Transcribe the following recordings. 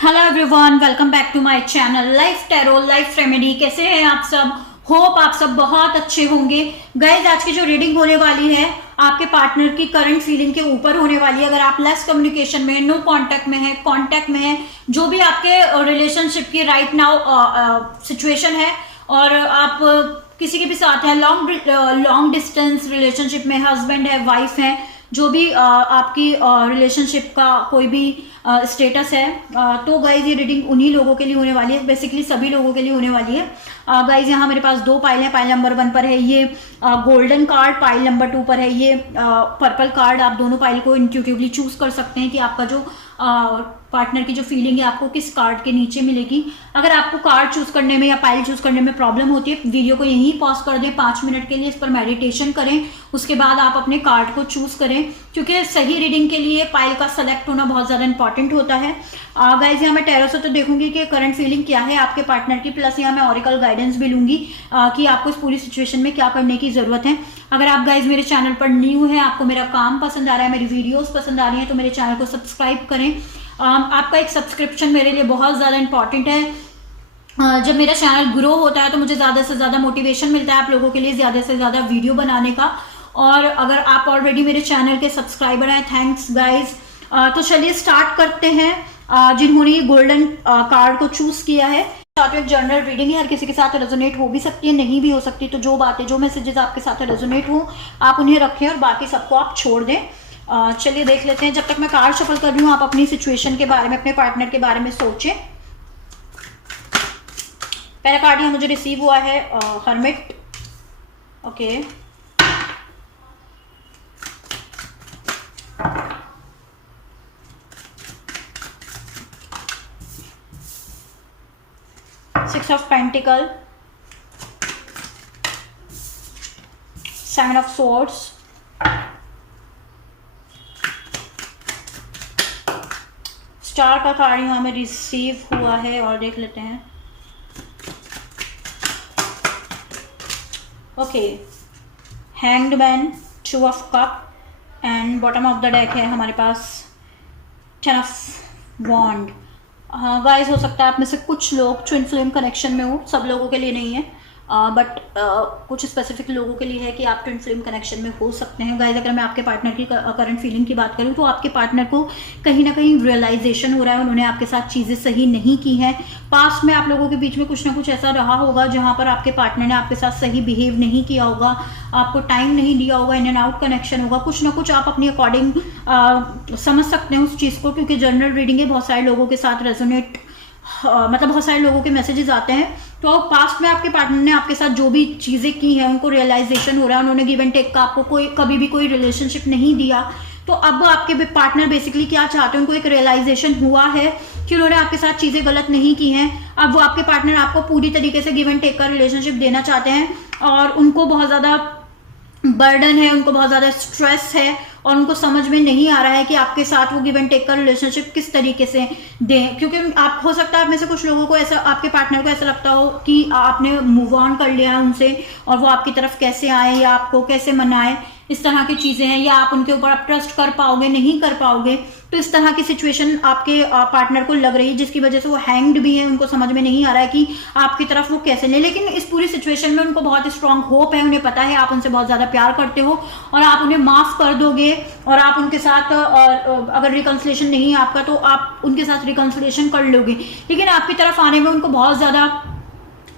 Hello everyone, welcome back to my channel life tarot life remedy. कैसे हैं आप सब? होप आप सब बहुत अच्छे होंगे। गाइज, आज की जो रीडिंग होने वाली है आपके पार्टनर की करंट फीलिंग के ऊपर होने वाली है। अगर आप लेस कम्युनिकेशन में, नो कांटेक्ट में है, कांटेक्ट में है, जो भी आपके रिलेशनशिप की राइट नाउ सिचुएशन है और आप किसी के भी साथ है, लॉन्ग डिस्टेंस रिलेशनशिप में, हस्बैंड है, वाइफ है, जो भी आपकी रिलेशनशिप का कोई भी स्टेटस है, तो गाइज ये रीडिंग उन्हीं लोगों के लिए होने वाली है। बेसिकली सभी लोगों के लिए होने वाली है। गाइज यहाँ मेरे पास दो पाइल हैं। पाइल नंबर 1 पर है ये गोल्डन कार्ड, पाइल नंबर 2 पर है ये पर्पल कार्ड। आप दोनों पाइल को इंट्यूटिवली चूज कर सकते हैं कि आपका जो पार्टनर की जो फीलिंग है आपको किस कार्ड के नीचे मिलेगी। अगर आपको कार्ड चूज करने में या पाइल चूज करने में प्रॉब्लम होती है, वीडियो को यहीं पॉज कर दें, 5 मिनट के लिए इस पर मेडिटेशन करें, उसके बाद आप अपने कार्ड को चूज करें, क्योंकि सही रीडिंग के लिए पाइल का सेलेक्ट होना बहुत ज्यादा इंपॉर्टेंट होता है। गाइज यहाँ मैं टैरो से तो देखूंगी कि करंट फीलिंग क्या है आपके पार्टनर की, प्लस यहाँ मैं ऑरिकल गाइडेंस भी लूंगी कि आपको इस पूरी सिचुएशन में क्या करने की जरूरत है। अगर आप गाइज मेरे चैनल पर न्यू है, आपको मेरा काम पसंद आ रहा है, मेरी वीडियोस पसंद आ रही है, तो मेरे चैनल को सब्सक्राइब करें। आपका एक सब्सक्रिप्शन मेरे लिए बहुत ज़्यादा इंपॉर्टेंट है। जब मेरा चैनल ग्रो होता है तो मुझे ज़्यादा से ज़्यादा मोटिवेशन मिलता है आप लोगों के लिए ज़्यादा से ज़्यादा वीडियो बनाने का। और अगर आप ऑलरेडी मेरे चैनल के सब्सक्राइबर हैं, थैंक्स गाइज। तो चलिए स्टार्ट करते हैं। जिन्होंने गोल्डन कार्ड को चूज किया है, साथ में एक जनरल रीडिंग है, हर किसी के साथ रेजोनेट हो भी सकती है, नहीं भी हो सकती। तो जो बातें, जो मैसेजेस आपके साथ रेजोनेट हो, आप उन्हें रखें और बाकी सबको आप छोड़ दें। चलिए देख लेते हैं। जब तक मैं कार्ड शफल कर रही हूँ, आप अपनी सिचुएशन के बारे में, अपने पार्टनर के बारे में सोचें। पहला कार्ड यहाँ मुझे रिसीव हुआ है hermit. Okay, six of pentacle, seven of swords, star का कार्ड यहाँ में रिसीव हुआ है और देख लेते हैं। Okay, hanged man, 2 of cup and bottom of the deck है हमारे पास 10 ऑफ वॉन्ड। गाइस, हो सकता है आप में से कुछ लोग ट्विन फ्लेम कनेक्शन में हो, सब लोगों के लिए नहीं है, बट कुछ स्पेसिफिक लोगों के लिए है कि आप ट्विन फ्लेम कनेक्शन में हो सकते हैं। गाइस, अगर मैं आपके पार्टनर की करंट फीलिंग की बात करूं तो आपके पार्टनर को कहीं ना कहीं रियलाइजेशन हो रहा है, उन्होंने आपके साथ चीज़ें सही नहीं की हैं। पास्ट में आप लोगों के बीच में कुछ ना कुछ ऐसा रहा होगा जहां पर आपके पार्टनर ने आपके साथ सही बिहेव नहीं किया होगा, आपको टाइम नहीं दिया होगा, इन एंड आउट कनेक्शन होगा, कुछ ना कुछ आप अपनी अकॉर्डिंग समझ सकते हैं उस चीज़ को, क्योंकि जनरल रीडिंग है, बहुत सारे लोगों के साथ रेजोनेट मतलब बहुत सारे लोगों के मैसेजेस आते हैं। तो पास्ट में आपके पार्टनर ने आपके साथ जो भी चीज़ें की हैं उनको रियलाइजेशन हो रहा है, उन्होंने गिव एंड टेक का आपको कभी भी कोई रिलेशनशिप नहीं दिया। तो अब आपके पार्टनर बेसिकली क्या चाहते हैं, उनको एक रियलाइजेशन हुआ है कि उन्होंने आपके साथ चीज़ें गलत नहीं की हैं। अब वो आपके पार्टनर आपको पूरी तरीके से गिव एंड टेक का रिलेशनशिप देना चाहते हैं और उनको बहुत ज़्यादा बर्डन है, उनको बहुत ज़्यादा स्ट्रेस है और उनको समझ में नहीं आ रहा है कि आपके साथ वो गिव एंड टेक का रिलेशनशिप किस तरीके से दें। क्योंकि आप, हो सकता है आप में से कुछ लोगों को ऐसा, आपके पार्टनर को ऐसा लगता हो कि आपने मूव ऑन कर लिया है उनसे और वो आपकी तरफ कैसे आए या आपको कैसे मनाए, इस तरह की चीज़ें हैं, या आप उनके ऊपर आप ट्रस्ट कर पाओगे, नहीं कर पाओगे। तो इस तरह की सिचुएशन आपके पार्टनर को लग रही है, जिसकी वजह से वो हैंग्ड भी है, उनको समझ में नहीं आ रहा है कि आपकी तरफ वो कैसे ले। लेकिन इस पूरी सिचुएशन में उनको बहुत स्ट्रांग होप है, उन्हें पता है आप उनसे बहुत ज़्यादा प्यार करते हो और आप उन्हें माफ़ कर दोगे और आप उनके साथ अगर रिकन्सिलेशन नहीं है आपका तो आप उनके साथ रिकन्सिलेशन कर लोगे। लेकिन आपकी तरफ आने में उनको बहुत ज़्यादा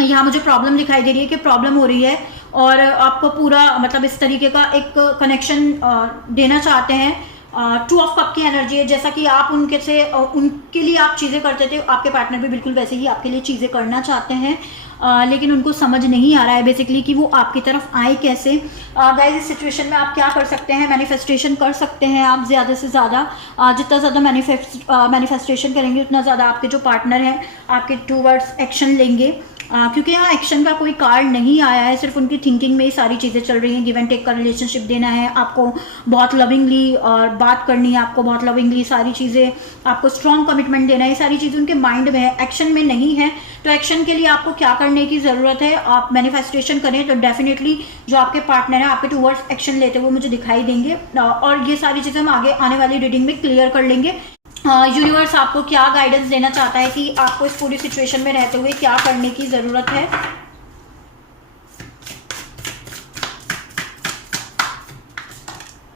यहाँ मुझे प्रॉब्लम दिखाई दे रही है कि प्रॉब्लम हो रही है और आपको पूरा मतलब इस तरीके का एक कनेक्शन देना चाहते हैं। 2 ऑफ कप की एनर्जी है, जैसा कि आप उनके लिए आप चीज़ें करते थे, आपके पार्टनर भी बिल्कुल वैसे ही आपके लिए चीज़ें करना चाहते हैं, लेकिन उनको समझ नहीं आ रहा है बेसिकली कि वो आपकी तरफ आए कैसे। गाइस, इस सिचुएशन में आप क्या कर सकते हैं, मैनिफेस्टेशन कर सकते हैं आप ज़्यादा से ज़्यादा। जितना ज़्यादा मैनिफेस्टेशन करेंगे उतना ज़्यादा आपके जो पार्टनर हैं आपके टूवर्ड्स एक्शन लेंगे। क्योंकि यहाँ एक्शन का कोई कार्ड नहीं आया है, सिर्फ उनकी थिंकिंग में ही सारी चीज़ें चल रही हैं। गिव एंड टेक का रिलेशनशिप देना है, आपको बहुत लविंगली और बात करनी है, आपको बहुत लविंगली सारी चीज़ें, आपको स्ट्रॉन्ग कमिटमेंट देना है, ये सारी चीज़ें उनके माइंड में है, एक्शन में नहीं है। तो एक्शन के लिए आपको क्या करने की ज़रूरत है, आप मैनिफेस्टेशन करें तो डेफिनेटली जो आपके पार्टनर है आपके टूवर्ड्स एक्शन लेते हुए मुझे दिखाई देंगे और ये सारी चीज़ें हम आगे आने वाली रीडिंग में क्लियर कर लेंगे। यूनिवर्स आपको क्या गाइडेंस देना चाहता है कि आपको इस पूरी सिचुएशन में रहते हुए क्या करने की ज़रूरत है।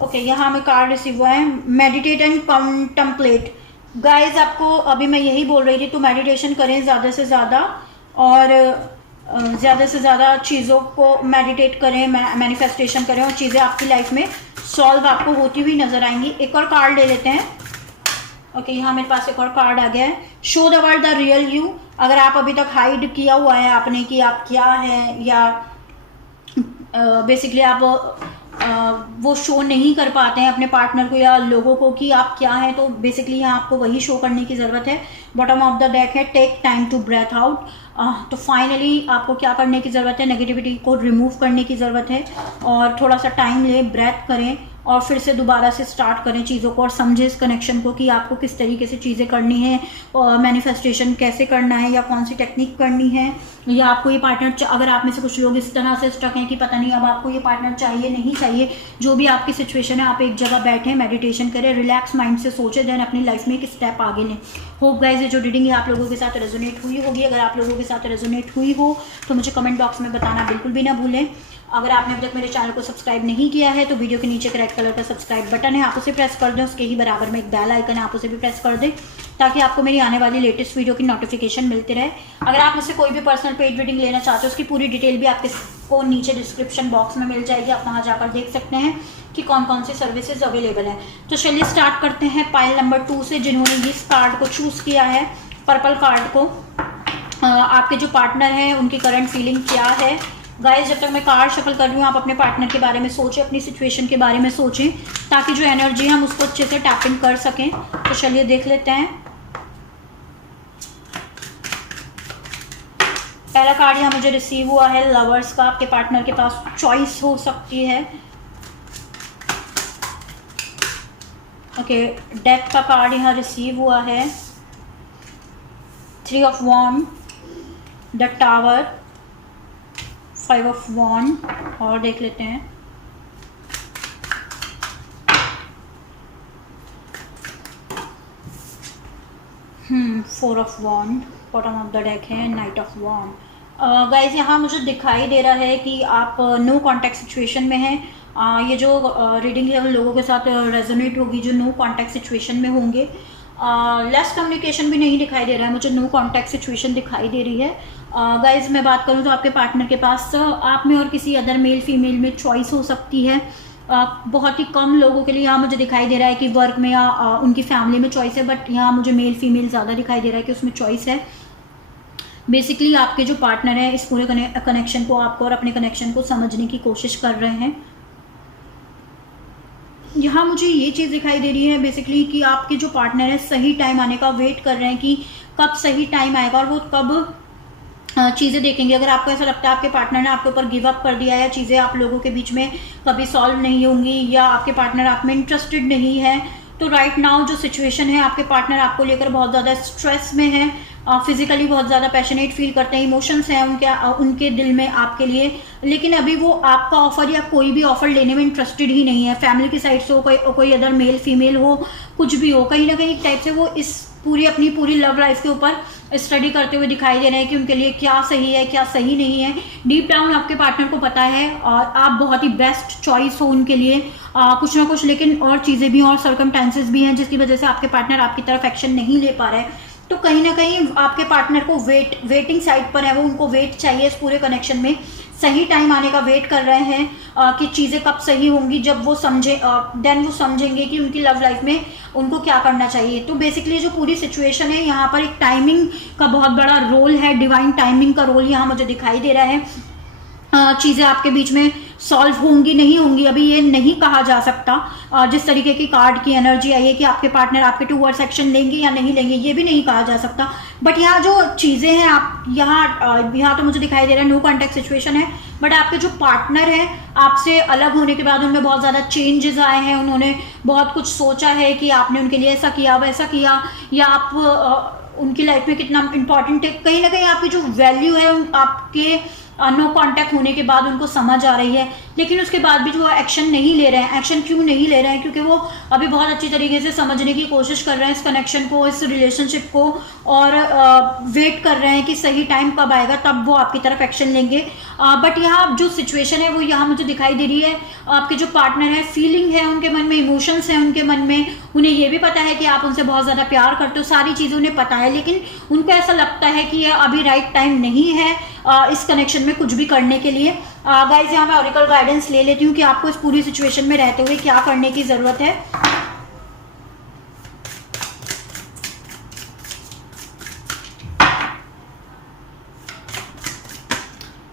ओके, यहाँ हमें कार्ड रिसीव हुआ है, मेडिटेट एंड कंटम्पलेट। गाइज आपको अभी मैं यही बोल रही थी, तो मेडिटेशन करें ज़्यादा से ज़्यादा, और ज़्यादा से ज़्यादा चीज़ों को मेडिटेट करें, मैनिफेस्टेशन करें, और चीज़ें आपकी लाइफ में सॉल्व आपको होती हुई नज़र आएंगी। एक और कार्ड ले लेते हैं। ओके, यहाँ मेरे पास एक और कार्ड आ गया है, show the world the real you. अगर आप अभी तक हाइड किया हुआ है आपने कि आप क्या हैं, या बेसिकली आप वो शो नहीं कर पाते हैं अपने पार्टनर को या लोगों को कि आप क्या हैं, तो बेसिकली यहाँ आपको वही शो करने की ज़रूरत है। बॉटम ऑफ द डेक है, take time to breath out. तो फाइनली आपको क्या करने की ज़रूरत है, नेगेटिविटी को रिमूव करने की ज़रूरत है, और थोड़ा सा टाइम ले, ब्रेथ करें, और फिर से दोबारा से स्टार्ट करें चीज़ों को, और समझें इस कनेक्शन को कि आपको किस तरीके से चीज़ें करनी है, और मैनिफेस्टेशन कैसे करना है, या कौन सी टेक्निक करनी है, या आपको ये पार्टनर, अगर आप में से कुछ लोग इस तरह से स्टक हैं कि पता नहीं अब आपको ये पार्टनर चाहिए नहीं चाहिए, जो भी आपकी सिचुएशन है, आप एक जगह बैठें, मेडिटेशन करें, रिलैक्स माइंड से सोचें, देन अपनी लाइफ में एक स्टेप आगे लें। होप गाइस ये जो रीडिंग है आप लोगों के साथ रेजोनेट हुई होगी। अगर आप लोगों के साथ रेजोनेट हुई हो तो मुझे कमेंट बॉक्स में बताना बिल्कुल भी ना भूलें। अगर आपने अभी तक मेरे चैनल को सब्सक्राइब नहीं किया है तो वीडियो के नीचे एक रेड कलर का सब्सक्राइब बटन है, आप उसे प्रेस कर दें। उसके ही बराबर में एक बेल आइकन है, आप उसे भी प्रेस कर दें, ताकि आपको मेरी आने वाली लेटेस्ट वीडियो की नोटिफिकेशन मिलती रहे। अगर आप मुझसे कोई भी पर्सनल पेड रीडिंग लेना चाहते हो, उसकी पूरी डिटेल भी आपको नीचे डिस्क्रिप्शन बॉक्स में मिल जाएगी, आप वहाँ जाकर देख सकते हैं कि कौन कौन सी सर्विसेज अवेलेबल हैं। तो चलिए स्टार्ट करते हैं पाइल नंबर 2 से, जिन्होंने इस कार्ड को चूज़ किया है, पर्पल कार्ड को। आपके जो पार्टनर हैं उनकी करंट फीलिंग क्या है। गाइस जब तक मैं कार्ड शफल कर रही हूँ, आप अपने पार्टनर के बारे में सोचें, अपनी सिचुएशन के बारे में सोचें, ताकि जो एनर्जी हम उसको अच्छे से टैपिंग कर सकें। तो चलिए देख लेते हैं। पहला कार्ड यहाँ मुझे रिसीव हुआ है लवर्स का। आपके पार्टनर के पास चॉइस हो सकती है। ओके, डेथ का कार्ड यहाँ रिसीव हुआ है, 3 of wands, the tower, 5 of wands, और देख लेते हैं। Four of wands, bottom of the deck है, नाइट ऑफ वॉन्ड। गाइज यहाँ मुझे दिखाई दे रहा है कि आप नो कॉन्टैक्ट सिचुएशन में हैं। ये जो रीडिंग है उन लोगों के साथ रेजोनेट होगी जो नो कॉन्टैक्ट सिचुएशन में होंगे। लेस कम्युनिकेशन भी नहीं दिखाई दे रहा है मुझे, नो कॉन्टैक्ट सिचुएशन दिखाई दे रही है। गाइज मैं बात करूँ तो आपके पार्टनर के पास आप में और किसी अदर मेल फीमेल में चॉइस हो सकती है। बहुत ही कम लोगों के लिए यहाँ मुझे दिखाई दे रहा है कि वर्क में या उनकी फैमिली में चॉइस है, बट यहाँ मुझे मेल फीमेल ज़्यादा दिखाई दे रहा है कि उसमें चॉइस है। बेसिकली आपके जो पार्टनर हैं इस पूरे कनेक्शन को, आपको और अपने कनेक्शन को समझने की कोशिश कर रहे हैं। यहाँ मुझे ये चीज़ दिखाई दे रही है बेसिकली कि आपके जो पार्टनर है सही टाइम आने का वेट कर रहे हैं कि कब सही टाइम आएगा और वो कब चीज़ें देखेंगे। अगर आपको ऐसा लगता है आपके पार्टनर ने आपके ऊपर गिव अप कर दिया है, चीज़ें आप लोगों के बीच में कभी सॉल्व नहीं होंगी, या आपके पार्टनर आप में इंटरेस्टेड नहीं है, तो राइट नाउ जो सिचुएशन है आपके पार्टनर आपको लेकर बहुत ज़्यादा स्ट्रेस में है, फिजिकली बहुत ज़्यादा पैशनेट फील करते हैं, इमोशंस हैं उनके दिल में आपके लिए, लेकिन अभी वो आपका ऑफर या कोई भी ऑफर लेने में इंटरेस्टेड ही नहीं है। फैमिली की साइड से हो, कोई अदर मेल फीमेल हो, कुछ भी हो, कहीं ना कहीं एक टाइप से वो इस अपनी पूरी लव लाइफ के ऊपर स्टडी करते हुए दिखाई दे रहे हैं कि उनके लिए क्या सही है क्या सही नहीं है। डीप डाउन आपके पार्टनर को पता है और आप बहुत ही बेस्ट चॉइस हो उनके लिए, कुछ ना कुछ लेकिन और चीज़ें भी और सर्कमस्टेंसेस भी हैं जिसकी वजह से आपके पार्टनर आपकी तरफ एक्शन नहीं ले पा रहे हैं। तो कहीं ना कहीं आपके पार्टनर को वेटिंग साइड पर है, वो उनको वेट चाहिए इस पूरे कनेक्शन में, सही टाइम आने का वेट कर रहे हैं कि चीज़ें कब सही होंगी, जब वो देन वो समझेंगे कि उनकी लव लाइफ में उनको क्या करना चाहिए। तो बेसिकली जो पूरी सिचुएशन है यहाँ पर एक टाइमिंग का बहुत बड़ा रोल है, डिवाइन टाइमिंग का रोल यहाँ मुझे दिखाई दे रहा है। चीज़ें आपके बीच में सॉल्व होंगी नहीं होंगी अभी ये नहीं कहा जा सकता। जिस तरीके की कार्ड की एनर्जी आई है कि आपके पार्टनर आपके टूवर्ड्स एक्शन लेंगे या नहीं लेंगे ये भी नहीं कहा जा सकता। बट यहाँ जो चीज़ें हैं आप यहाँ तो मुझे दिखाई दे रहा है नो कॉन्टैक्ट सिचुएशन है, बट आपके जो पार्टनर है आपसे अलग होने के बाद उनमें बहुत ज़्यादा चेंजेस आए हैं, उन्होंने बहुत कुछ सोचा है कि आपने उनके लिए ऐसा किया वैसा किया, या आप उनकी लाइफ में कितना इंपॉर्टेंट है। कहीं ना कहीं आपकी जो वैल्यू है आपके नो कांटेक्ट होने के बाद उनको समझ आ रही है, लेकिन उसके बाद भी जो वो एक्शन नहीं ले रहे हैं। एक्शन क्यों नहीं ले रहे हैं? क्योंकि वो अभी बहुत अच्छी तरीके से समझने की कोशिश कर रहे हैं इस कनेक्शन को, इस रिलेशनशिप को, और वेट कर रहे हैं कि सही टाइम कब आएगा तब वो आपकी तरफ एक्शन लेंगे। बट यहाँ जो सिचुएशन है वो यहाँ मुझे दिखाई दे रही है, आपके जो पार्टनर है, फीलिंग है उनके मन में, इमोशंस हैं उनके मन में, उन्हें ये भी पता है कि आप उनसे बहुत ज़्यादा प्यार करते हो, सारी चीज़ें उन्हें पता है, लेकिन उनको ऐसा लगता है कि ये अभी राइट टाइम नहीं है इस कनेक्शन में कुछ भी करने के लिए। गाइस यहाँ मैं ऑरिकल गाइडेंस ले लेती हूँ कि आपको इस पूरी सिचुएशन में रहते हुए क्या करने की ज़रूरत है।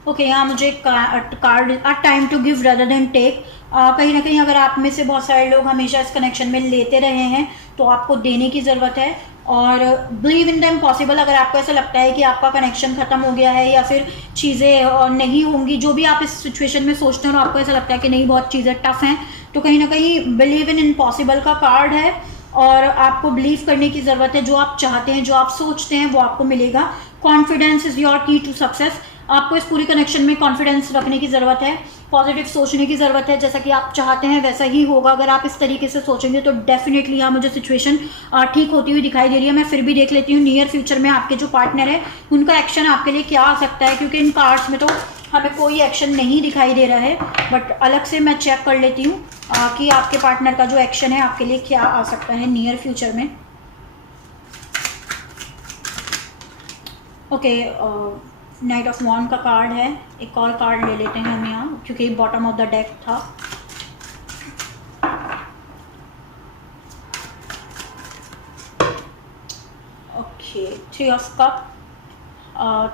ओके, यहाँ मुझे card a time to give rather than take. कहीं ना कहीं अगर आप में से बहुत सारे लोग हमेशा इस कनेक्शन में लेते रहे हैं तो आपको देने की ज़रूरत है। और बिलीव इन दैम पॉसिबल, अगर आपको ऐसा लगता है कि आपका कनेक्शन ख़त्म हो गया है या फिर चीज़ें नहीं होंगी, जो भी आप इस सिचुएशन में सोचते हैं और आपको ऐसा लगता है कि नहीं बहुत चीज़ें टफ हैं, तो कहीं ना कहीं बिलीव इन इम्पॉसिबल का कार्ड है और आपको बिलीव करने की ज़रूरत है। जो आप चाहते हैं, जो आप सोचते हैं वो आपको मिलेगा। कॉन्फिडेंस इज़ योर की टू सक्सेस। आपको इस पूरी कनेक्शन में कॉन्फिडेंस रखने की ज़रूरत है, पॉजिटिव सोचने की ज़रूरत है, जैसा कि आप चाहते हैं वैसा ही होगा। अगर आप इस तरीके से सोचेंगे तो डेफिनेटली यहाँ मुझे सिचुएशन ठीक होती हुई दिखाई दे रही है। मैं फिर भी देख लेती हूँ नियर फ्यूचर में आपके जो पार्टनर है उनका एक्शन आपके लिए क्या आ सकता है, क्योंकि इन कार्ड्स में तो हमें कोई एक्शन नहीं दिखाई दे रहा है, बट अलग से मैं चेक कर लेती हूँ कि आपके पार्टनर का जो एक्शन है आपके लिए क्या आ सकता है नियर फ्यूचर में। ओके, नाइट ऑफ वॉन्ड का कार्ड है। एक और कार्ड ले लेते हैं हम यहाँ, क्योंकि बॉटम ऑफ द डेक था। Okay, 3 of cup.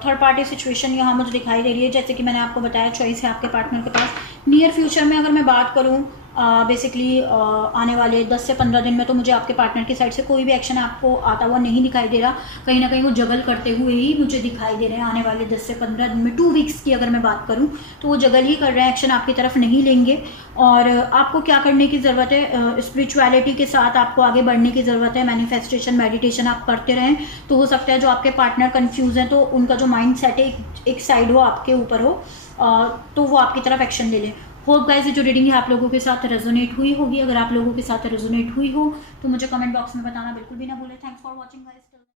Third party situation यहाँ मुझे दिखाई दे रही है। जैसे कि मैंने आपको बताया, चॉइस है आपके पार्टनर के पास। नियर फ्यूचर में अगर मैं बात करूँ, बेसिकली आने वाले 10 से 15 दिन में तो मुझे आपके पार्टनर की साइड से कोई भी एक्शन आपको आता हुआ नहीं दिखाई दे रहा। कहीं ना कहीं वो जगल करते हुए ही मुझे दिखाई दे रहे हैं आने वाले 10 से 15 दिन में। 2 वीक्स की अगर मैं बात करूं तो वो जगल ही कर रहे हैं, एक्शन आपकी तरफ नहीं लेंगे। और आपको क्या करने की ज़रूरत है, स्पिरिचुअलिटी के साथ आपको आगे बढ़ने की ज़रूरत है। मैनिफेस्टेशन, मेडिटेशन आप करते रहें तो हो सकता है जो आपके पार्टनर कन्फ्यूज़ हैं तो उनका जो माइंड सेट है एक साइड हो, आपके ऊपर हो, तो वो आपकी तरफ एक्शन ले लें। होप गाइस ये जो रीडिंग है आप लोगों के साथ रेजोनेट हुई होगी। अगर आप लोगों के साथ रेजोनेट हुई हो तो मुझे कमेंट बॉक्स में बताना बिल्कुल भी ना भूलें। Thanks for watching guys.